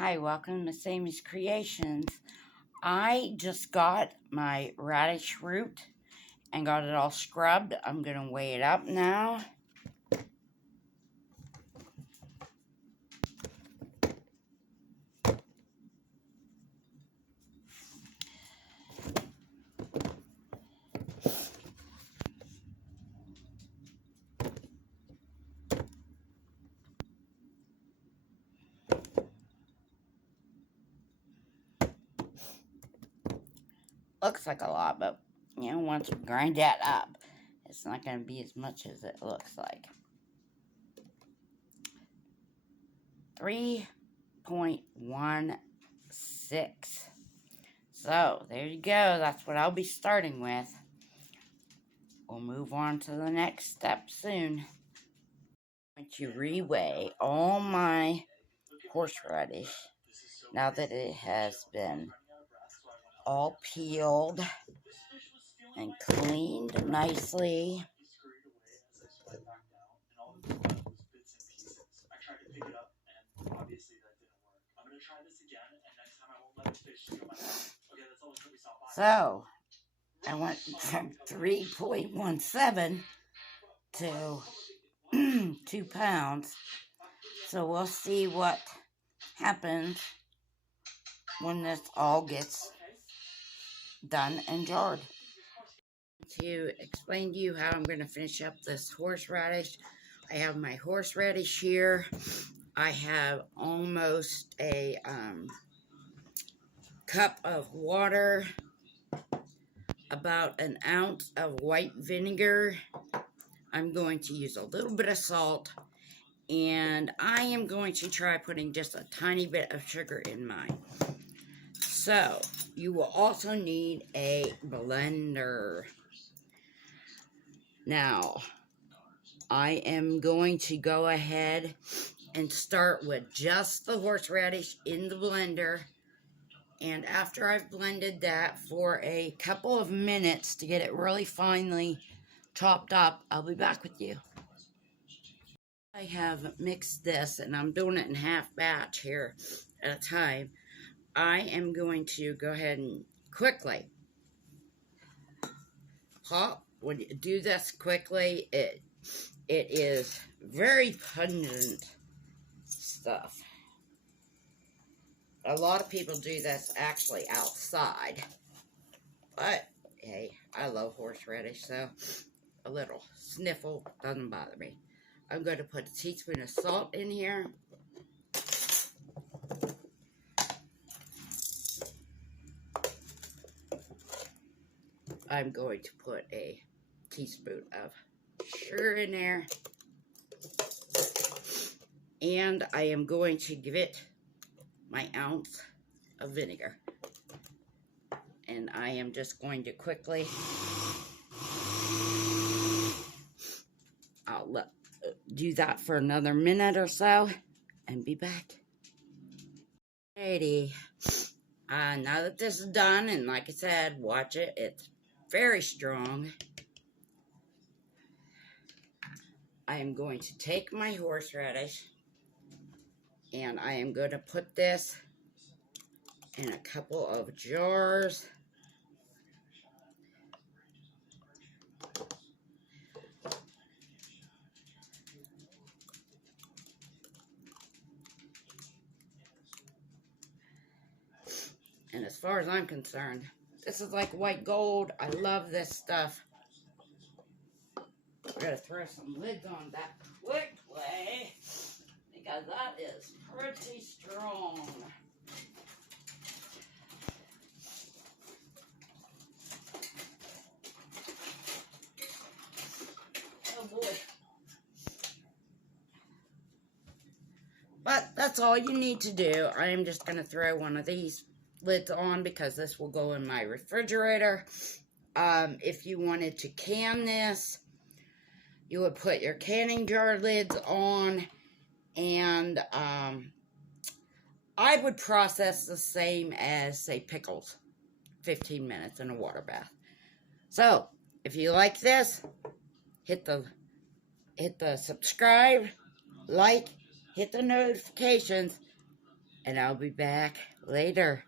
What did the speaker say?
Hi, welcome to Sammy's Creations. I just got my radish root and got it all scrubbed. I'm going to weigh it up now. Looks like a lot, but once you grind that up, it's not going to be as much as it looks like. 3.16. So, there you go. That's what I'll be starting with. We'll move on to the next step soon. I'm going to reweigh all my horseradish now that it has been all peeled and cleaned nicely. So I went from 3.17 to 2 pounds. So we'll see what happens when this all gets done and jarred. To explain to you how I'm going to finish up this horseradish, I have my horseradish here. I have almost a cup of water, about an ounce of white vinegar. I'm going to use a little bit of salt, and I am going to try putting just a tiny bit of sugar in mine. So, you will also need a blender. Now, I am going to go ahead and start with just the horseradish in the blender. And after I've blended that for a couple of minutes to get it really finely chopped up, I'll be back with you. I have mixed this, and I'm doing it in half batch here at a time. I am going to go ahead and quickly pop. When you do this quickly, it is very pungent stuff. A lot of people do this actually outside, but hey, I love horseradish, so a little sniffle doesn't bother me. I'm going to put a teaspoon of salt in here. I'm going to put a teaspoon of sugar in there. And I am going to give it my ounce of vinegar. And I am just going to quickly, I'll do that for another minute or so and be back. Alrighty. Now that this is done, and like I said, watch it, it's very strong. I am going to take my horseradish and I am going to put this in a couple of jars. And as far as I'm concerned, this is like white gold. I love this stuff. We're going to throw some lids on that quickly, because that is pretty strong. Oh boy. But that's all you need to do. I am just going to throw one of these lids on because this will go in my refrigerator. If you wanted to can this, you would put your canning jar lids on, and I would process the same as, say, pickles. 15 minutes in a water bath. So, if you like this, hit the subscribe, like, hit the notifications, and I'll be back later.